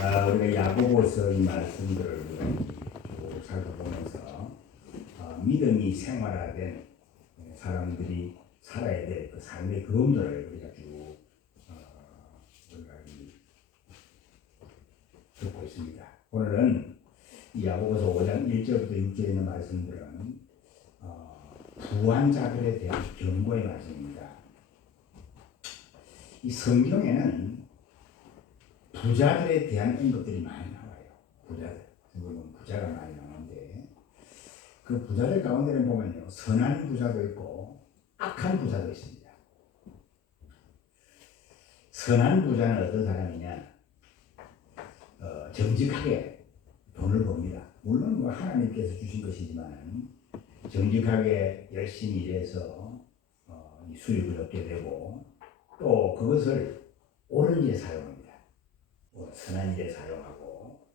우리가 야고보서 이 말씀들을 쭉 살펴보면서 믿음이 생활화된 사람들이 살아야 될 그 삶의 그림들을 우리가 쭉 우리가 듣고 있습니다. 오늘은 이 야고보서 5장 1절부터 6절에 있는 말씀들은 부한 자들에 대한 경고의 말씀입니다. 이 성경에는 부자들에 대한 언급들이 많이 나와요. 부자들, 부자가 많이 나오는데 그 부자들 가운데는 보면요, 선한 부자도 있고 악한 부자도 있습니다. 선한 부자는 어떤 사람이냐? 정직하게 돈을 법니다. 물론 뭐 하나님께서 주신 것이지만 정직하게 열심히 일해서 수익을 얻게 되고 또 그것을 옳은 일에 사용합니다. 선한 일에 사용하고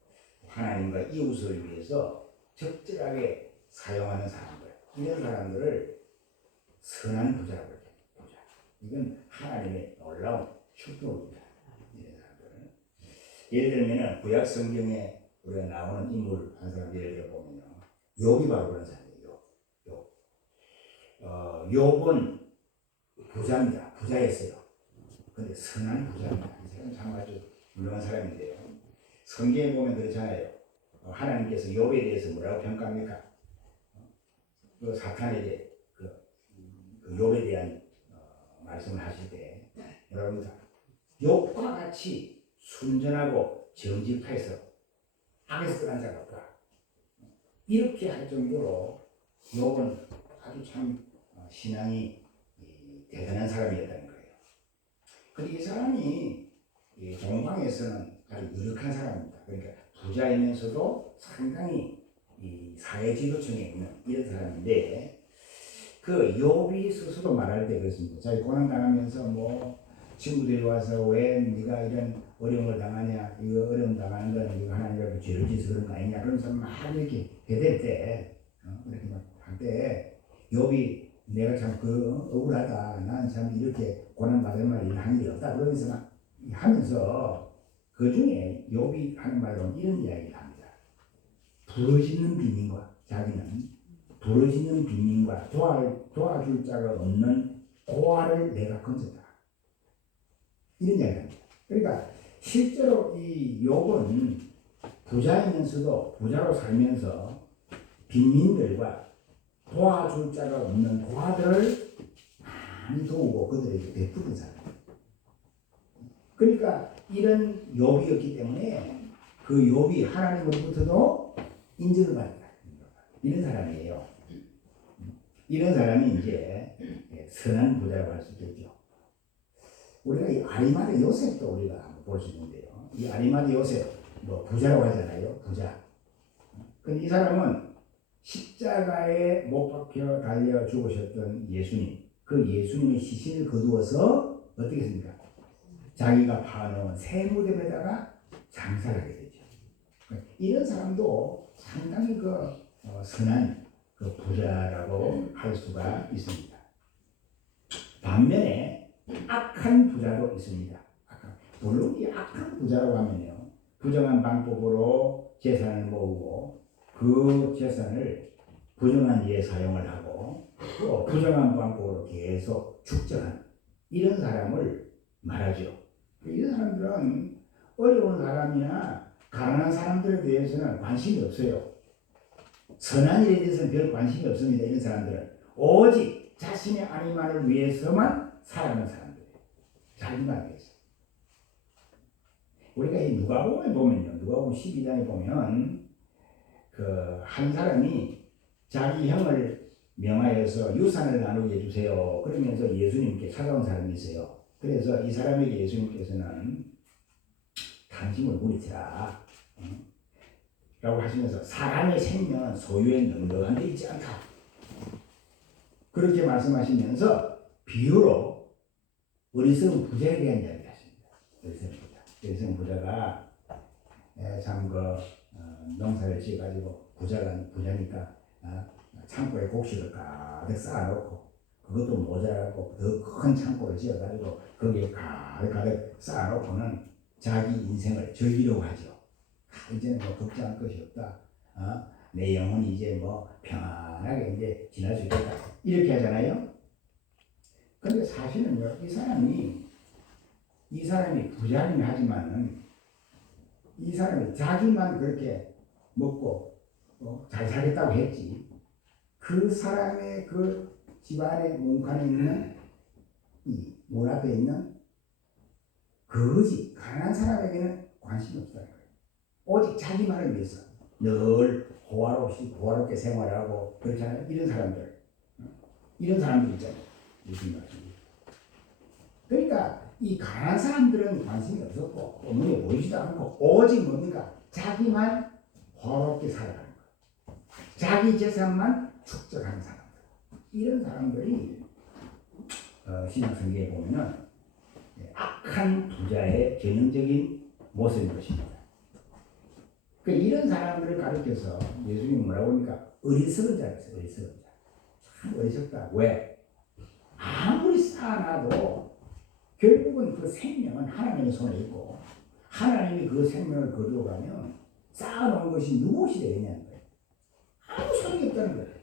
하나님과 이웃을 위해서 적절하게 사용하는 사람들, 이런 사람들을 선한 부자라고 해요. 부자. 이건 하나님의 놀라운 축복입니다. 이런 사람들은. 예를 들면 구약 성경에 우리가 나오는 인물 한 사람 예를 들어 보면요, 욥이 바로 그런 사람이에요. 욥은 부자입니다. 부자였어요. 근데 선한 부자입니다. 이 사람은 참 아주 훌륭한 사람인데요. 성경에 보면 그렇잖아요. 하나님께서 욥에 대해서 뭐라고 평가합니까? 그 사탄에게 그 욥에 대한 말씀을 하실 때 뭐라고 합니까? 욥과 같이 순전하고 정직해서 악에서 떠난 자가 없다. 이렇게 할 정도로 욥은 아주 참 신앙이 대단한 사람이었다는 거예요. 그런데 이 사람이 동방에서는 아주 유력한 사람입니다. 그러니까 부자이면서도 상당히 이 사회 지도층에 있는 이런 사람인데, 그 욥이 스스로 말할 때 그렇습니다. 자기 고난 당하면서 뭐 친구들이 와서 왜 네가 이런 어려움을 당하냐, 이거 어려움 당하는 거는 이거 하나님께서 죄를 지어서 그런 거 아니냐, 그러면서 막 이렇게 해댈 때, 이렇게 막 할 때 욥이 내가 참 억울하다, 나는 참 이렇게 고난 받을 말 한 일이 없다, 그러면서 막 하면서 그 중에 욥이 하는 말로는 이런 이야기를 합니다. 부러지는 빈민과, 자기는 부러지는 빈민과 도와줄 자가 없는 고아를 내가 건졌다, 이런 이야기를 합니다. 그러니까 실제로 이 욥은 부자이면서도 부자로 살면서 빈민들과 도와줄 자가 없는 고아들을 많이 도우고 그들에게 베푸는 사람이에요. 그러니까 이런 욥이었기 때문에 그 욥이 하나님으로부터도 인정을 받는다, 이런 사람이에요. 이런 사람이 이제 선한 부자라고 할 수 있겠죠. 우리가 이 아리마대 요셉도 우리가 한번 볼 수 있는데요. 이 아리마대 요셉, 뭐 부자라고 하잖아요. 부자. 근데 이 사람은 십자가에 못 박혀 달려 죽으셨던 예수님, 그 예수님의 시신을 거두어서 어떻게 했습니까? 자기가 파놓은 새 무덤에다가 장사를 하게 되죠. 이런 사람도 상당히 선한 부자라고 할 수가 있습니다. 반면에 악한 부자도 있습니다. 물론 이 악한 부자라고 하면요, 부정한 방법으로 재산을 모으고 그 재산을 부정한 일에 사용을 하고 또 부정한 방법으로 계속 축적한 이런 사람을 말하죠. 이런 사람들은 어려운 사람이나 가난한 사람들에 대해서는 관심이 없어요. 선한 일에 대해서는 별 관심이 없습니다. 이런 사람들은 오직 자신의 안위만을 위해서만 살아가는 사람들이에요. 자기만 위해서. 우리가 이 누가복음에 보면요, 누가복음 12장에 보면 한 사람이 자기 형을 명하여서 유산을 나누게 해주세요, 그러면서 예수님께 찾아온 사람이 있어요. 그래서 이 사람에게 예수님께서는 당신을 물리치라 라고 하시면서 사람의 생명은 소유에 넉넉한 데 있지 않다, 그렇게 말씀하시면서 비유로 어리석은 부자에 대한 이야기를 하십니다. 어리석은 부자가 참 농사를 지어가지고 부자니까 창고에 곡식을 가득 쌓아놓고 그것도 모자라고 더 큰 창고를 지어가지고 거기에 가득 쌓아놓고는 자기 인생을 즐기려고 하죠. 이제는 뭐 걱정할 것이 없다. 내 영혼이 이제 뭐 평안하게 이제 지날 수 있겠다. 이렇게 하잖아요. 근데 사실은요, 이 사람이 부자긴 하지만은 이 사람이 자기만 그렇게 먹고 잘 살겠다고 했지. 그 사람의 그 집안의 문간에 있는 이 문 앞에 있는 거지 가난한 사람에게는 관심이 없다는 거예요. 오직 자기만을 위해서 늘 호화롭게 생활하고 그렇잖아요. 이런 사람들 있잖아요. 무슨 말이지? 그러니까 이 가난한 사람들은 관심이 없었고 눈에 보이지도 않고 오직 뭡니까? 자기만 호화롭게 살아가는 거예요. 자기 재산만 축적하는 사람들. 이런 사람들이 신약성경에 보면은 악한 부자의 전형적인 모습인 것입니다. 이런 사람들을 가리켜서 예수님이 뭐라고 합니까? 어리석은 자였어요. 어리석은 자. 참 어리석다. 왜? 아무리 쌓아놔도 결국은 그 생명은 하나님의 손에 있고 하나님이 그 생명을 거두어가면 쌓아놓은 것이 무엇이 되느냐는 거예요. 아무 소용이 없다는 거예요.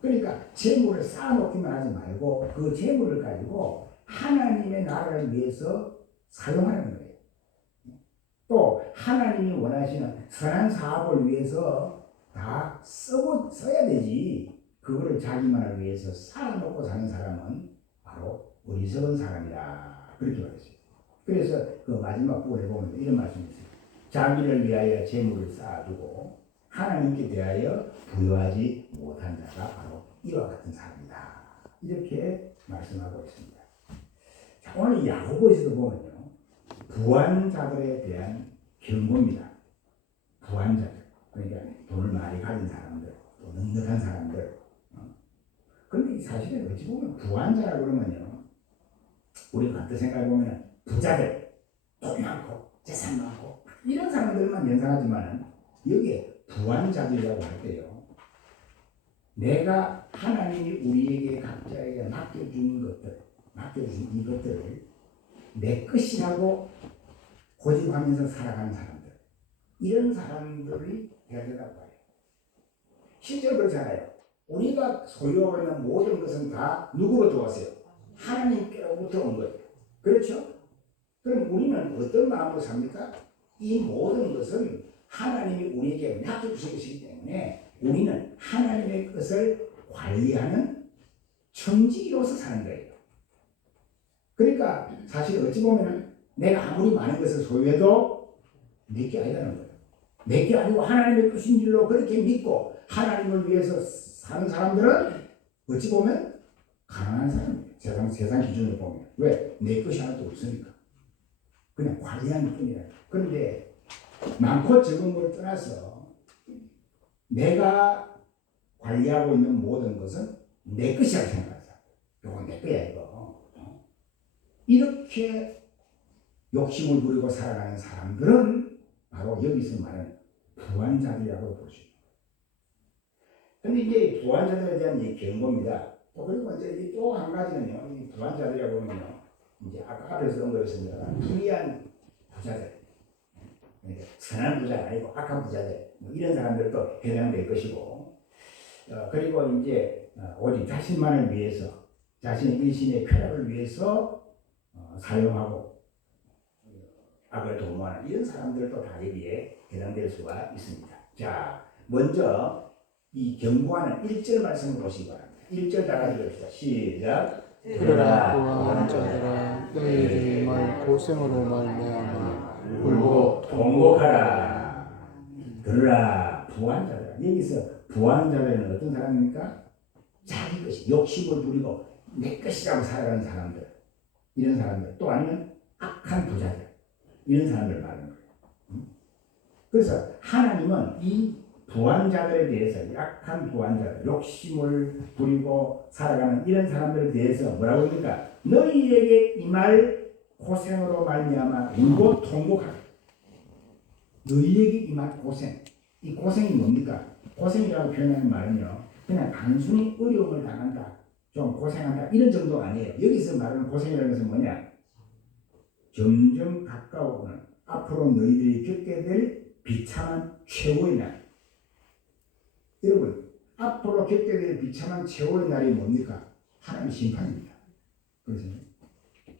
그러니까 재물을 쌓아놓기만 하지 말고 그 재물을 가지고 하나님의 나라를 위해서 사용하는 거예요. 또 하나님이 원하시는 선한 사업을 위해서 다 써야 되지. 그거를 자기만을 위해서 쌓아놓고 사는 사람은 바로 어리석은 사람이다. 그렇게 말했어요. 그래서 그 마지막 부분에 보면 이런 말씀이 있어요. 자기를 위하여 재물을 쌓아두고 하나님께 대하여 부여하지 못한 자가 바로 이와 같은 사람이다. 이렇게 말씀하고 있습니다. 자, 오늘 야고보에서도 보면요. 부한자들에 대한 경고입니다. 부한자들. 그러니까 돈을 많이 가진 사람들, 또 넉넉한 사람들. 그런데 사실은 어찌 보면 부한자라 그러면요. 우리가 어떻게 생각해 보면 부자들, 돈 많고, 재산 많고, 이런 사람들만 연상하지만 여기에 부한자들이라고 할 때요. 내가 하나님이 우리에게 각자에게 맡겨주신 이것들을 내 것이라고 고집하면서 살아가는 사람들. 이런 사람들이 해야 된다고 봐요. 실제로 그렇잖아요. 우리가 소유하고 있는 모든 것은 다 누구로부터 왔어요? 하나님께로부터 온 거예요. 그렇죠? 그럼 우리는 어떤 마음으로 삽니까? 이 모든 것은 하나님이 우리에게 맡겨주신 것이기 때문에 우리는 하나님의 것을 관리하는 청지기로서 사는 거예요. 그러니까 사실 어찌 보면 내가 아무리 많은 것을 소유해도 내게 아니라는 거예요. 내게 아니고 하나님의 것인 줄로 그렇게 믿고 하나님을 위해서 사는 사람들은 어찌 보면 가난한 사람이에요. 세상 기준으로 보면. 왜? 내 것이 하나도 없으니까. 그냥 관리하는 뿐이에요. 그런데 많고 적은 걸 떠나서 내가 관리하고 있는 모든 것은 내 것이라고 생각하자. 이건 내 거야 이거. 이렇게 욕심을 부리고 살아가는 사람들은 바로 여기서 말하는 부한자들이라고 볼 수 있습니다. 그런데 이제 부한자들에 대한 이 경고입니다. 또 그리고 이제 또 한 가지는요, 이 부한자들이라고 하면요, 이제 아까 앞에서 언급했습니다. 불의한 부자들, 그러니까 선한 부자가 아니고 악한 부자들, 뭐 이런 사람들도 해당될 것이고, 그리고 이제 오직 자신만을 위해서, 자신의 일신의 쾌락을 위해서 사용하고 악을 도모하는 이런 사람들도 다 여기에 해당될 수가 있습니다. 자, 먼저 이 경고하는 1절 말씀을 보시기 바랍니다. 1절 다 같이 읽읍시다. 시작. 들으라 부한 자들아 너희에게 임할 고생으로 말미암아 울고 통곡하라. 들으라 부한 자들아. 여기서 부한 자들은 어떤 사람입니까? 자기 것이 욕심을 부리고 내 것이라고 살아가는 사람들. 이런 사람들. 또 아니면 악한 부자들. 이런 사람들을 말하는 거예요. 그래서 하나님은 이 부한자들에 대해서 약한 부한자들, 욕심을 부리고 살아가는 이런 사람들에 대해서 뭐라고 합니까? 너희에게 임할 고생으로 말미암아 울고 통곡하라. 너희에게 임할 고생. 이 고생이 뭡니까? 고생이라고 표현하는 말은요, 그냥 단순히 어려움을 당한다, 좀 고생한다 이런 정도 아니에요. 여기서 말하는 고생이라는 것은 뭐냐? 점점 가까워오는 앞으로 너희들이 겪게 될 비참한 최후의 날. 여러분, 앞으로 겪게 될 비참한 최후의 날이 뭡니까? 하나님의 심판입니다.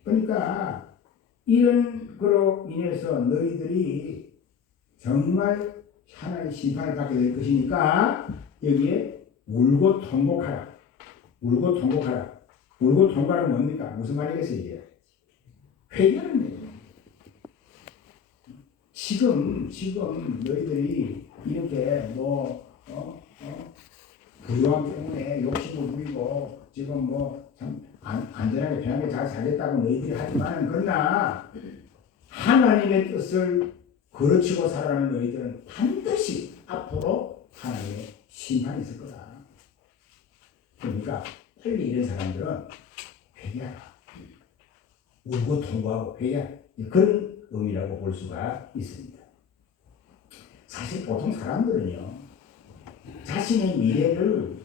그러니까 이런 거로 인해서 너희들이 정말 하나님의 심판을 받게 될 것이니까 여기에 울고 통곡하라. 울고 통곡하라. 울고 통곡하는 뭡니까? 무슨 말이겠어요 이게? 회개하는 거예요. 지금 너희들이 이렇게 부유함 때문에 욕심을 부리고 지금 참 안전하게 편하게 잘 살겠다고 너희들이 하지만 그러나 하나님의 뜻을 거르치고 살아가는 너희들은 반드시 앞으로 하나님의 심판이 있을 거다. 그러니까 빨리 이런 사람들은 회개하라. 울고 통고하고 회개하라. 그런 의미라고 볼 수가 있습니다. 사실 보통 사람들은요, 자신의 미래를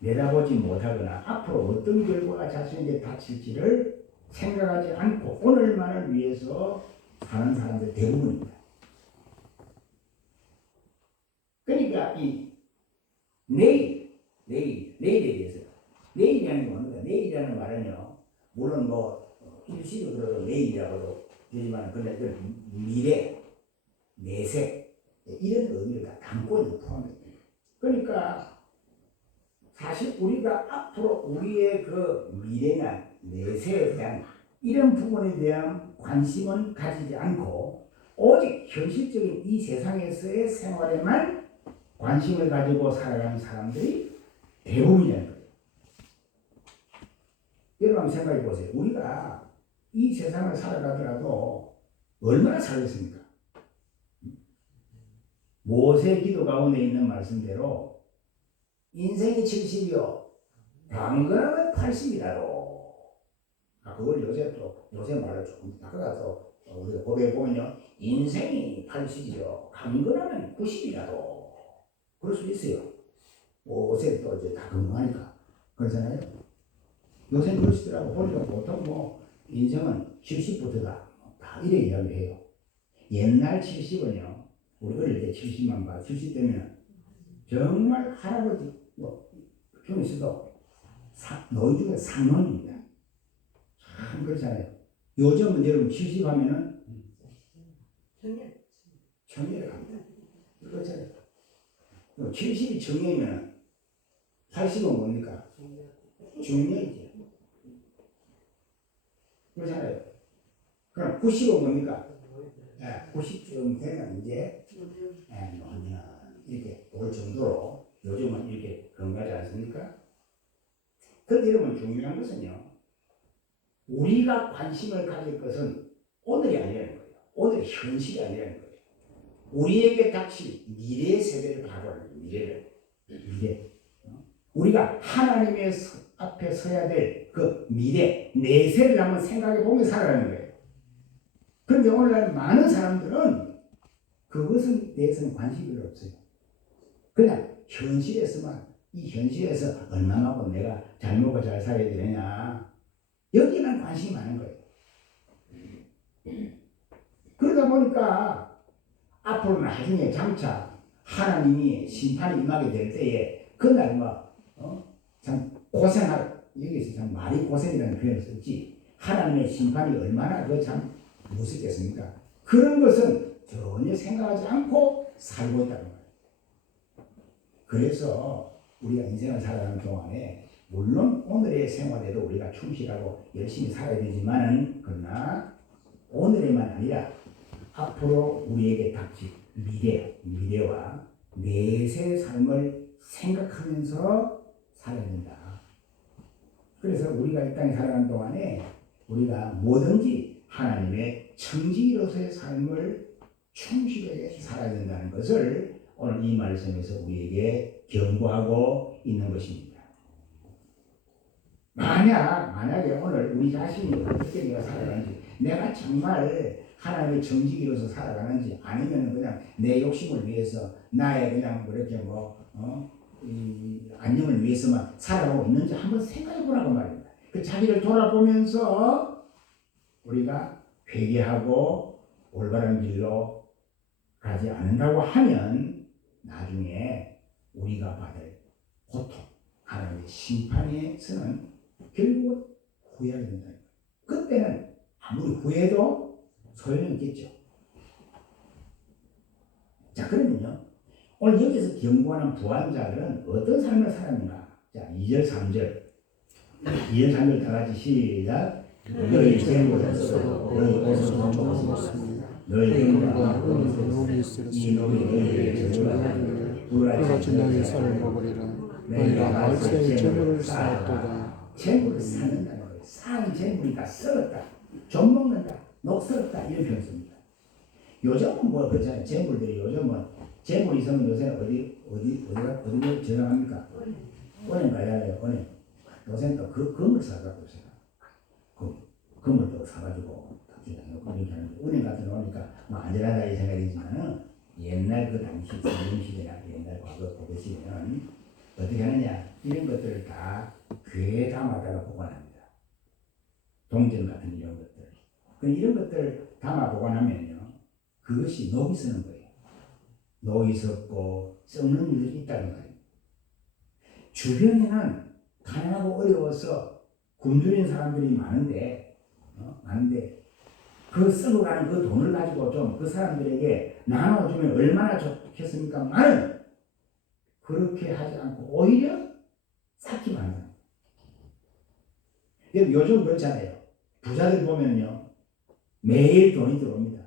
내다보지 못하거나 앞으로 어떤 결과가 자신에게 닥칠지를 생각하지 않고 오늘만을 위해서 사는 사람들 대부분입니다. 그러니까 이 내일에 대해서 내일이라는 건 뭡니까? 내일이라는 말은요, 물론 일시로 들어도 내일이라고도 되지만 근데 그 미래, 내세 이런 의미를 다 담고 있는 포함입니다. 그러니까 사실 우리가 앞으로 우리의 그 미래나 내세에 대한 이런 부분에 대한 관심은 가지지 않고 오직 현실적인 이 세상에서의 생활에만 관심을 가지고 살아가는 사람들이 대부분이라는 거예요. 여러분 한번 생각해 보세요. 우리가 이 세상을 살아가더라도 얼마나 살겠습니까? 모세 기도 가운데 있는 말씀대로 인생이 70이요 강건하면 80이라고. 그걸 요새 말을 조금 바꿔서 우리가 고백해 보면요, 인생이 80이요 강건하면 90이라도. 그럴 수 있어요. 요새 또 이제 다 건강하니까 그러잖아요. 요새 그러시더라고. 보니까 보통 인생은 70부터다 다 이래 이야기해요. 옛날 70은요, 우리 어릴 때 70만 봐. 70 되면 정말 할아버지 좀 있어도 노인 중에 상놈입니다. 참 그렇잖아요. 요즘은 여러분 70 하면은 청년에 갑니다. 그렇잖아요. 70이 청년이면 80은 뭡니까? 중년이죠. 그렇잖아요. 그럼 90은 뭡니까? 90쯤 되면 이제 노년 이렇게 올 정도로 요즘은 이렇게 건강하지 않습니까? 그런데 여러분 중요한 것은요, 우리가 관심을 가질 것은 오늘이 아니라는 거예요. 오늘의 현실이 아니라는 거예요. 우리에게 닥칠 미래의 세대를 바라보는 거예요. 미래. 우리가 하나님의 앞에 서야 될 그 미래, 내세를 한번 생각해 보며 살아가는 거예요. 그런데 오늘날 많은 사람들은 그것에 대해서는 관심이 별로 없어요. 그냥 현실에서만, 이 현실에서 얼마만큼 내가 잘 먹고 잘 살아야 되느냐, 여기만 관심이 많은 거예요. 그러다 보니까 앞으로 나중에 장차 하나님이 심판이 임하게 될 때에 그날 참 고생할, 여기서 참 말이 고생이라는 표현을 썼지, 하나님의 심판이 얼마나 참 무섭겠습니까? 그런 것은 전혀 생각하지 않고 살고 있다는 거예요. 그래서 우리가 인생을 살아가는 동안에 물론 오늘의 생활에도 우리가 충실하고 열심히 살아야 되지만, 그러나 오늘에만 아니라 앞으로 우리에게 닥칠 미래와 내세의 삶을 생각하면서 살아야 된다. 그래서 우리가 이 땅에 살아가는 동안에 우리가 뭐든지 하나님의 청지기로서의 삶을 충실하게 살아야 된다는 것을 오늘 이 말씀에서 우리에게 경고하고 있는 것입니다. 만약에 오늘 우리 자신이 어떻게 내가 살아가는지, 내가 정말 하나님의 정직이로서 살아가는지, 아니면 그냥 내 욕심을 위해서 나의 그냥 안녕을 위해서만 살아가고 있는지 한번 생각해 보라고 말입니다. 그 자기를 돌아보면서 우리가 회개하고 올바른 길로 가지 않는다고 하면 나중에 우리가 받을 고통, 하나님의 심판에서는 결국은 후회하게 된다. 그때는 아무리 후회해도 소용이 없겠죠. 자, 그러면요. 오늘 여기서 경고하는 부한자들은 어떤 삶을 살았는가? 자, 2절, 3절. 2절, 3절 다 같이 시작. 너희 재물을 써도 너희 옷을 쫓았습니다. 너희 은과 은과 은이 있으리니 이 노이 너희에게 저주하리니 그같이 너희 쌀을 먹으리라. 너희가 말세의 재물을 쌓았도다. 재물을 쌓는다는 거예요. 쌓은 재물이 다 썩었다. 좀 먹는다. 녹슬었다. 이런 표현 씁니다. 요즘은 뭐 그렇잖아요. 재물들이 요즘은 재물 있으면 요새 어디가 저장합니까? 은행 가잖아요. 은행. 요새는 또 금을 사갖고 있어요. 금을 또 사가지고 이렇게 하는데 은행 같은 거 오니까 뭐 안전하다 이 생각이지만은 옛날 그 당시 성경시대나 옛날 과거 고대 시대는 어떻게 하느냐 이런 것들을 다 귀에 담아다가 보관합니다. 동전 같은 이런 것들. 이런 것들을 담아 보관하면요 그것이 녹이 쓰는 거예요. 녹이 섞고 썩는 일들이 있다는 거예요. 주변에는 가난하고 어려워서 굶주린 사람들이 많은데 그 썩어가는 그 돈을 가지고 좀 그 사람들에게 나눠주면 얼마나 좋겠습니까만은 그렇게 하지 않고 오히려 쌓기만 한다. 요즘 그렇잖아요. 부자들 보면요 매일 돈이 들어옵니다.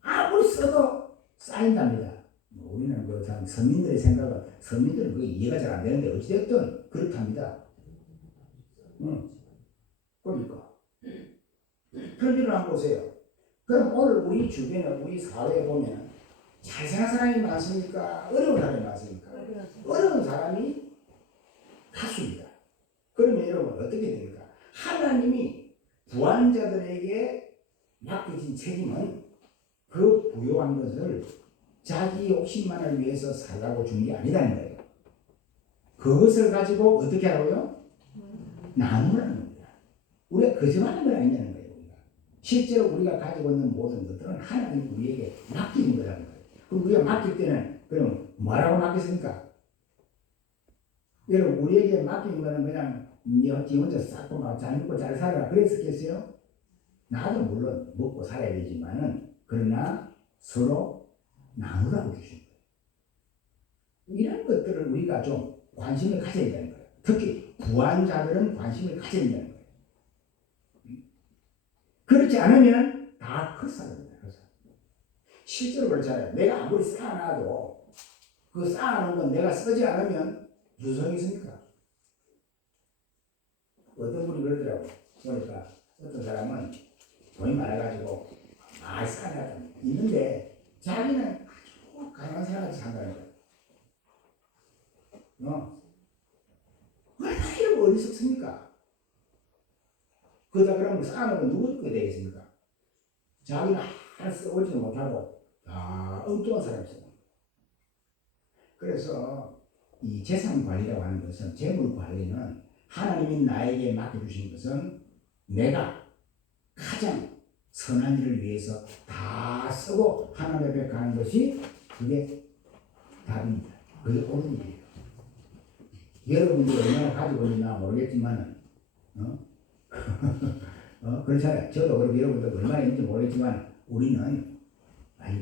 아무리 써도 쌓인답니다. 우리는 그렇다면 서민들의 생각은 서민들은 그게 이해가 잘 안 되는데 어찌됐든 그렇답니다. 그러니까 편지를 한번 보세요. 그럼 오늘 우리 주변에 우리 사회에 보면 잘 사는 사람이 많습니까? 어려운 사람이 많습니까? 어려운 사람이 다수입니다. 그러면 여러분 어떻게 됩니까? 하나님이 부한자들에게 맡겨진 책임은 그 부요한 것을 자기 욕심만을 위해서 살라고 준 게 아니라는 거예요. 그것을 가지고 어떻게 하라고요? 나누라는 겁니다. 우리가 거짓말하는 건 아니냐는 거예요. 실제로 우리가 가지고 있는 모든 것들은 하나님 우리에게 맡기는 거라는 거예요. 그럼 우리가 맡길 때는 그럼 뭐라고 맡겼습니까? 여러분 우리에게 맡기는 거는 그냥 네 혼자 쌓고 막 잘 먹고 잘 살아라 그랬었겠어요? 나도 물론 먹고 살아야 되지만은 그러나 서로 나누라고 주신 거예요. 이런 것들을 우리가 좀 관심을 가져야 된다는 거예요. 특히 부한자들은 관심을 가져야 된다는 거예요. 그렇지 않으면 다 헛살입니다. 실제로 그렇잖아요. 내가 아무리 쌓아놔도 그 쌓아놓은 건 내가 쓰지 않으면 유성이 있습니까? 어떤 분이 그러더라고. 그러니까 어떤 사람은 돈이 많아가지고 많이 쌓아놨다. 있는데 자기는 아주 가난한 사람같이 산다는 거예요. 얼마나 이렇게 어리석습니까? 그러다 그러면 쌓아놓은 건 누구 거 되겠습니까? 자기는 하나 써보지도 못하고 다 엉뚱한 사람이잖아요. 그래서 이 재산 관리라고 하는 것은 재물 관리는 하나님이 나에게 맡겨주신 것은 내가 가장 선한 일을 위해서 다 쓰고 하나님 앞에 가는 것이 그게 답입니다. 그게 옳은 일이에요. 여러분들이 얼마나 가지고 있나 모르겠지만은 그렇잖아요. 저도 그렇고 여러분들 얼마나 있는지 모르겠지만 우리는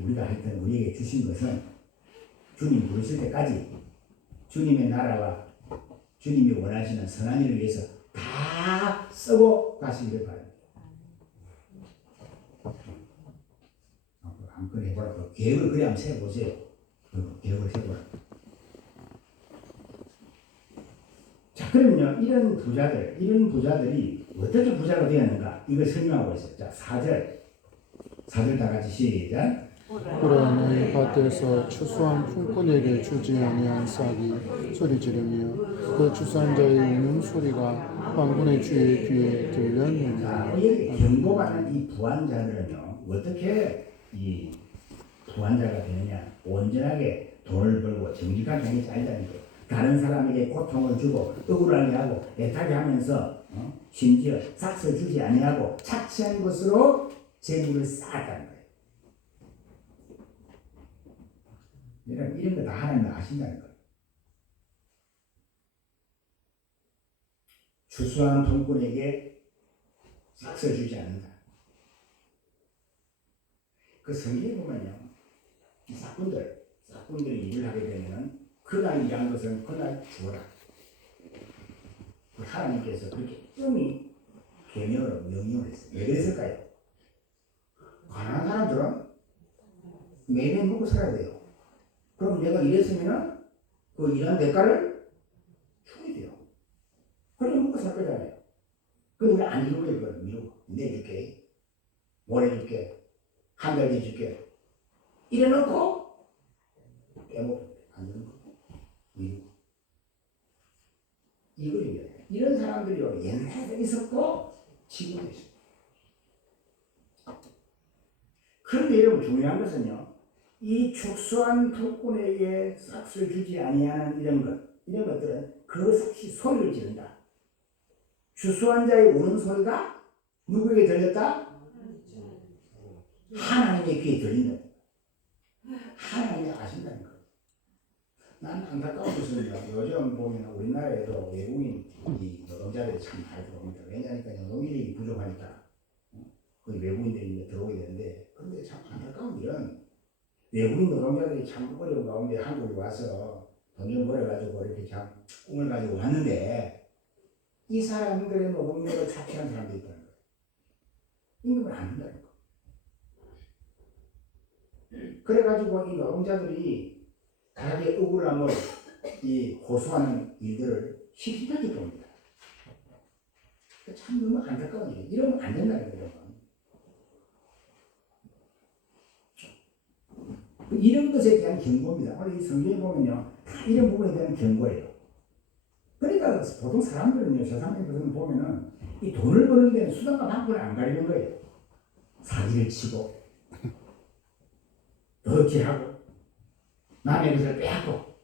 우리가 하여튼 우리에게 주신 것은 주님 부르실 때까지 주님의 나라와 주님이 원하시는 선한 일을 위해서 다 쓰고 가시기를 바랍니다. 한번 해보라고 계획을 그래 한번 세보세요. 계획을 세보라. 자, 그러면요 이런 부자들이 어떻게 부자가 되었는가 이걸 설명하고 있어요. 자, 4절 다 같이 시작. 그러나 너희 밭에서 추수한 품꾼에게 주지 아니한 싹이 소리 지르며 그 추수한 자의 우는 소리가 왕군의 주의 귀에 들렸느냐. 여기 경고받는 이 부한자들은요 어떻게 이 부한자가 되느냐. 온전하게 돈을 벌고 정직한 경이 잘다는 거예요. 다른 사람에게 고통을 주고 억울하게 하고 애타게 하면서 심지어 삭서 주지 아니하고 착취한 것으로 재물을 쌓았다는 거예요. 이런 거 다 하나님 아신다는 거예요. 추수한 통꾼에게 싹을 주지 않는다. 그 성경에 보면요, 이 싹꾼들이 일을 하게 되면은 그날 일한 것은 그날 주어라. 그 하나님께서 그렇게 뜸히 계명으로 명령을 했어요. 왜 그랬을까요? 가난한 사람들은 매일 먹고 살아야 돼요. 그럼 내가 일했으면은 그 일한 대가를 줘야 돼요. 그래 먹고 살 거잖아요. 근데 왜 안 이루고 이걸 미루고 내줄게, 모레 줄게, 한 달 뒤에 줄게 이래놓고 빼먹고 안 되는 거 미루고 이걸 얘기해요. 이런 사람들이요 옛날에도 있었고 지금도 있습니다. 그런데 여러분 중요한 것은요, 이 축소한 통꾼에게 싹을 주지 아니하는 이런 것들은 그것이 소리를 지른다. 추수한 자의 우는 소리가 누구에게 들렸다? 하나님의 귀에 들린다. 하나님이 아신다는 거예요. 난 안타까운 것은요, 요즘 보면 우리나라에도 외국인 이 노동자들이 참 많이 들어옵니다. 왜냐하니까 노동인력이 부족하니까 그 외국인들이 이제 들어오게 되는데, 그런데 참 안타까운 일은 외국인 노동자들이 참 어려운 가운데 한국에 와서 돈 좀 벌어가지고 이렇게 참 꿈을 가지고 왔는데, 이 사람들의 노동력을 착취한 사람들이 있다는 거예요. 임금을 안 준다는 거예요. 그래가지고 이 노동자들이 다르게 억울함을 호소하는 일들을 시시하게 봅니다. 참 너무 안타까운 일이에요. 이러면 안 된다는 거예요. 이런 것에 대한 경고입니다. 오늘 이 성경에 보면요, 다 이런 부분에 대한 경고예요. 그러니까 보통 사람들은요, 세상에 보면은 이 돈을 버는 데는 수단과 방법을 안 가리는 거예요. 사기를 치고, 더티하고, 남의 것을 빼앗고.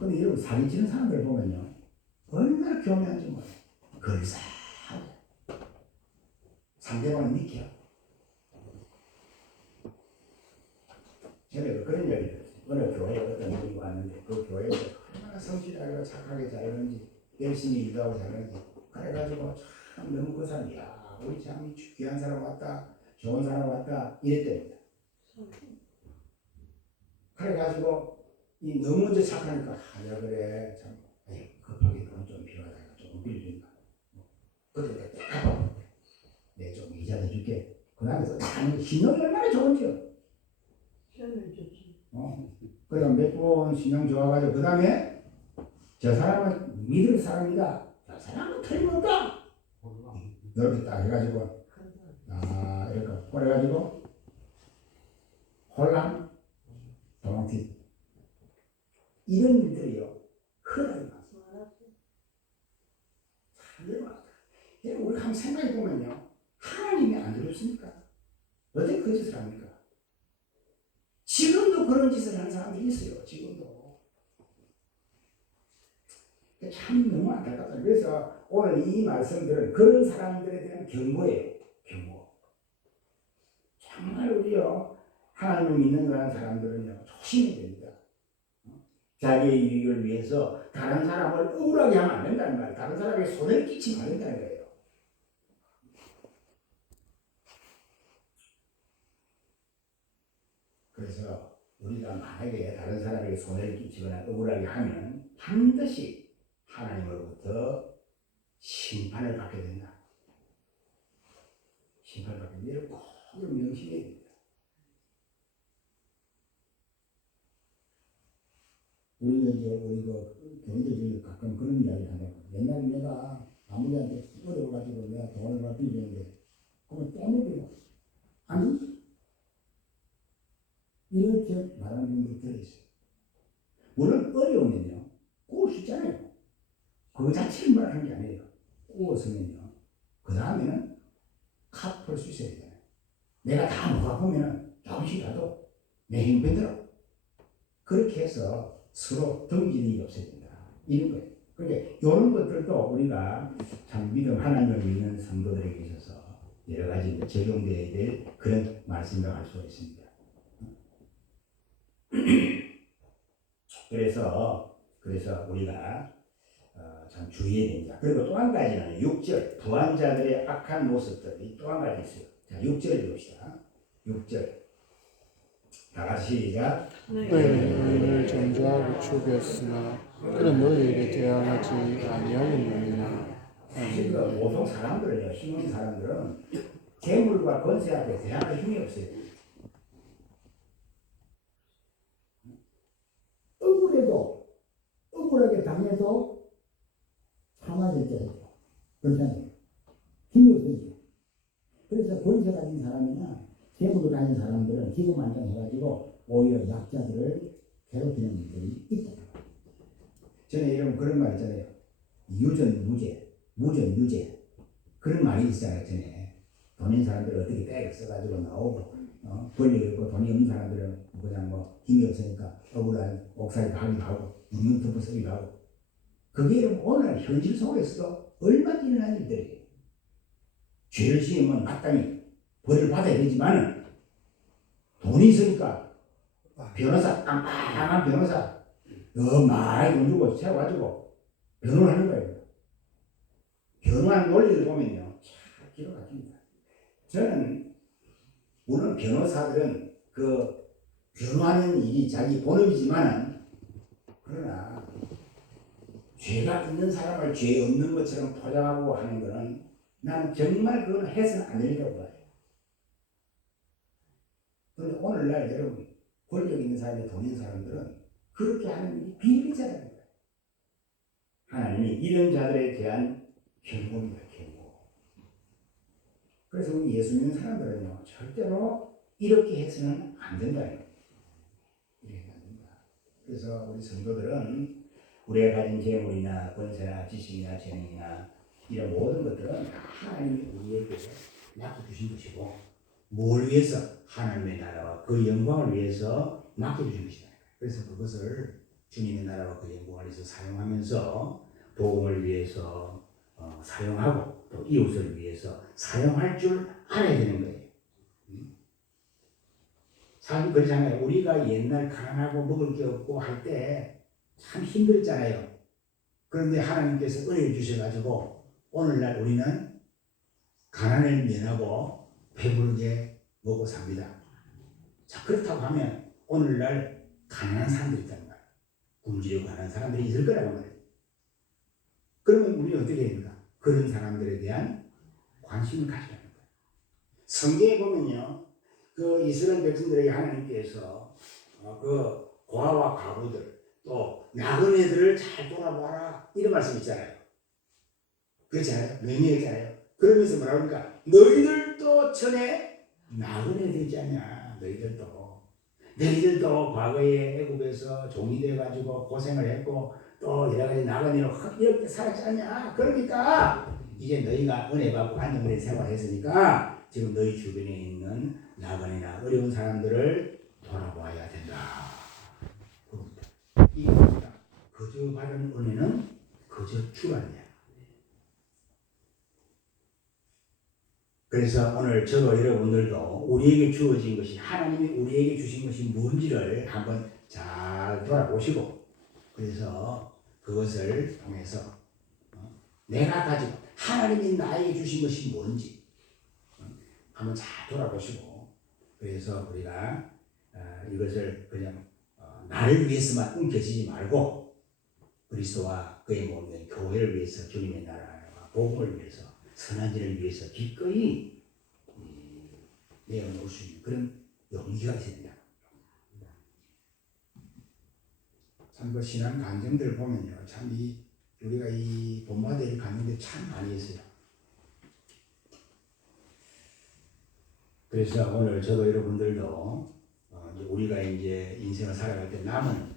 근데 여러분, 사기치는 사람들 보면요, 얼마나 교묘한지 몰라요. 걸사하게. 상대방을 미켜요. 제가 그런 이야기를 했어요. 어느 교회에 어떤 분이 왔는데, 그 교회에서 얼마나 성실하고 착하게 잘하는지, 열심히 일도 하고 잘하는지, 그래가지고 참 너무 그 사람, 야, 우리 참 귀한 사람 왔다, 좋은 사람 왔다, 이랬답니다. 그래가지고 너무 이제 착하니까, 내가 그래, 참, 급하게 돈 좀 필요하다, 조금 빌려준다. 그때 내가 내 좀 이자 내줄게. 그 다음에 또 신용이 얼마나 좋은지요. 그럼 몇 번 신용 좋아가지고 그 다음에 저 사람은 믿을 사람이다. 저 사람은 틀림없다. 이렇게 딱 해가지고 이렇게 그래가지고 혼란, 도망치 이런 일들이요 흔하게 많습니다. 우리 한번 생각해 보면요, 하나님이 안 두렵습니까? 어떻게 그 짓을 합니까? 지금도 그런 짓을 하는 사람들이 있어요. 지금도. 참 너무 안타깝다. 그래서 오늘 이 말씀들은 그런 사람들에 대한 경고예요. 경고. 정말 우리요, 하나님을 믿는 사람들은요, 조심해야 됩니다. 자기의 유익을 위해서 다른 사람을 억울하게 하면 안 된다는 말이에요. 다른 사람에게 손해를 끼치면 안 된다는 거예요. 그래서 우리가 만약에 다른 사람에게 손해를 끼치거나 억울하게 하면 반드시 하나님으로부터 심판을 받게 된다. 심판을 받게 된다. 이걸 꼭 명심해야 됩니다. 우리는 이제 교인들 중에 가끔 그런 이야기를 한다고. 옛날에 내가 아무리한테 어려워가지고 내가 돈을 막 빌리는데 그러면 또 내려요. 아니 이렇게 말하는 분들이 들어있어요. 물론 어려우면요, 꼬을 수 있잖아요. 그 자체를 말하는 게 아니에요. 꼬었으면요, 그 다음에는 갚을 수 있어야 되잖아요. 내가 다 모아보면은 조금씩이라도 내 형편대로 그렇게 해서 서로 등지는 일이 없어야 된다. 이런 거예요. 그러니까 이런 것들도 우리가 참 믿음 하나님을 믿는 성도들에게 있어서 여러 가지 적용되어야 될 그런 말씀이라고 할 수가 있습니다. 그래서 우리가 참 주의해야 됩니다. 그리고 또 한 가지는 6절 부한자들의 악한 모습들이 또 한 가지 있어요. 자, 6절 읽읍시다. 6절 다 같이 시작. 너희를 정죄하고 추구했으나 그는 너희에게 대항하지 아니하였느니라. 사실 그 보통 사람들은요, 힘있는 사람들은 재물과 권세 앞에 대항할 힘이 없어요. 억울하게 당해도 참아질 때 해요. 그렇잖아요. 힘이 없으니까. 그래서 권세 가진 사람이나 재물을 가진 사람들은 기고만장해가지고 오히려 약자들을 괴롭히는 일들이 있다. 전에 이런 그런 말 있잖아요. 유전무죄, 무전유죄 그런 말이 있잖아요. 전에 돈 있는 사람들은 어떻게 백을 써가지고 나오고 권력이 있고 돈이 없는 사람들은 그냥 뭐 힘이 없으니까 억울한 옥살이 하기도 하고 있는 덮어 쓰기도 하고 그게 오늘 현실 속에서도 얼마나 일어난 일들이에요. 죄를 지으면 마땅히 벌을 받아야 되지만 돈이 있으니까 변호사 깜깜한 변호사 많이 돈 주고 세워가지고 변호를 하는 거예요. 변호하는 논리를 보면요 참 기가 막힙니다. 저는 물론 변호사들은 그 변호하는 일이 자기 본업이지만은 그러나 죄가 있는 사람을 죄 없는 것처럼 포장하고 하는 것은 나는 정말 그건 해서는 안 되리라고 봐요. 그런데 오늘날 여러분 권력 있는 사람이 돈 있는 사람들은 그렇게 하는 일이 비일비재라는 거예요. 하나님이 이런 자들에 대한 경고입니다. 경고. 그래서 우리 예수 믿는 사람들은요 절대로 이렇게 해서는 안 된다는 거예요. 이렇게 안 된다. 그래서 우리 성도들은 우리가 가진 재물이나 권세나 지식이나 재능이나 이런 모든 것들은 하나님이 우리에게 맡겨주신 것이고 뭘 위해서? 하나님의 나라와 그 영광을 위해서 맡겨주신 것이다. 그래서 그것을 주님의 나라와 그 영광을 위해서 사용하면서 복음을 위해서 사용하고 또 이웃을 위해서 사용할 줄 알아야 되는 거예요. 사실 그렇잖아요. 우리가 옛날 가난하고 먹을 게 없고 할 때 참 힘들잖아요. 그런데 하나님께서 은혜를 주셔가지고 오늘날 우리는 가난을 면하고 배부르게 먹고 삽니다. 자, 그렇다고 하면 오늘날 가난한 사람들이 있단 말이에요. 굶주리고 가난한 사람들이 있을 거라고 말이에요. 그러면 우리는 어떻게 해야 됩니까? 그런 사람들에 대한 관심을 가지라는 거예요. 성경에 보면요. 그 이스라엘 백성들에게 하나님께서 그 고아와 과부들 또 나그네들을 잘 돌아봐라 이런 말씀 있잖아요. 그렇잖아요. 명령했잖아요. 그러면서 뭐라 그러니까 너희들도 전에 나그네 되지 않냐. 너희들도 과거에 애굽에서 종이 돼가지고 고생을 했고 또 여러 가지 나그네로 이렇게 살았지 않냐. 그러니까 이제 너희가 은혜 받고 안정된 생활했으니까 지금 너희 주변에 있는 나그네나 어려운 사람들을 돌아봐야 된다. 이겁니다. 그저 받은 은혜는 그저 주라냐. 그래서 오늘 저도 여러분들도 우리에게 주어진 것이 하나님이 우리에게 주신 것이 뭔지를 한번 잘 돌아보시고 그래서 그것을 통해서 내가 가지고 하나님이 나에게 주신 것이 뭔지 한번 잘 돌아보시고 그래서 우리가 이것을 그냥 나를 위해서만 움켜쥐지 말고 그리스도와 그의 몸된 교회를 위해서 주님의 나라와 복음을 위해서 선한 일을 위해서 기꺼이 내어놓을 수 있는 그런 용기가 있어야 된다. 참 그 신앙 감정들을 보면요, 참 우리가 이 본받아를 갖는데 참 많이 있어요. 그래서 오늘 저도 여러분들도 우리가 이제 인생을 살아갈 때 남은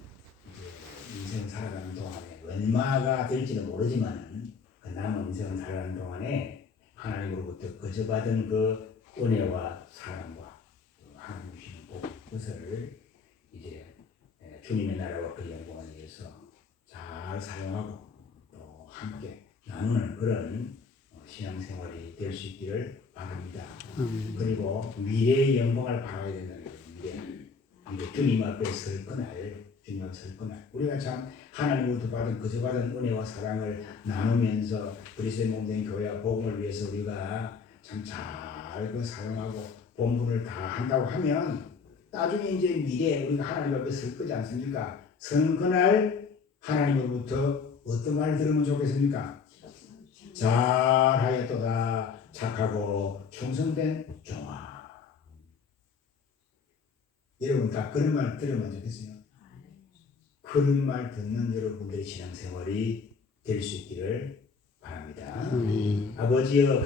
이제 인생을 살아가는 동안에 얼마가 될지는 모르지만 그 남은 인생을 살아가는 동안에 하나님으로부터 거저받은 그 은혜와 사랑과 하나님 주시는 복 그것을 이제 주님의 나라와 그 영광을 위해서 잘 사용하고 또 함께 나누는 그런 신앙생활이 될 수 있기를 바랍니다. 그리고 미래의 영광을 바라야 된다는 거예요. 미래 주님 앞에 설 그날 주님 앞에 설 그날 우리가 참 하나님으로부터 받은 그저 받은 은혜와 사랑을 나누면서 그리스도의 몸된 교회와 복음을 위해서 우리가 참 잘 그 사용하고 본분을 다 한다고 하면 나중에 이제 미래에 우리가 하나님 앞에 설 거지 않습니까? 선 그날 하나님으로부터 어떤 말을 들으면 좋겠습니까? 잘하였도다 착하고 충성된 종아. 여러분 다 그런 말 들으면 좋겠어요. 그런 말 듣는 여러분들의 신앙생활이 될 수 있기를 바랍니다. 아버지여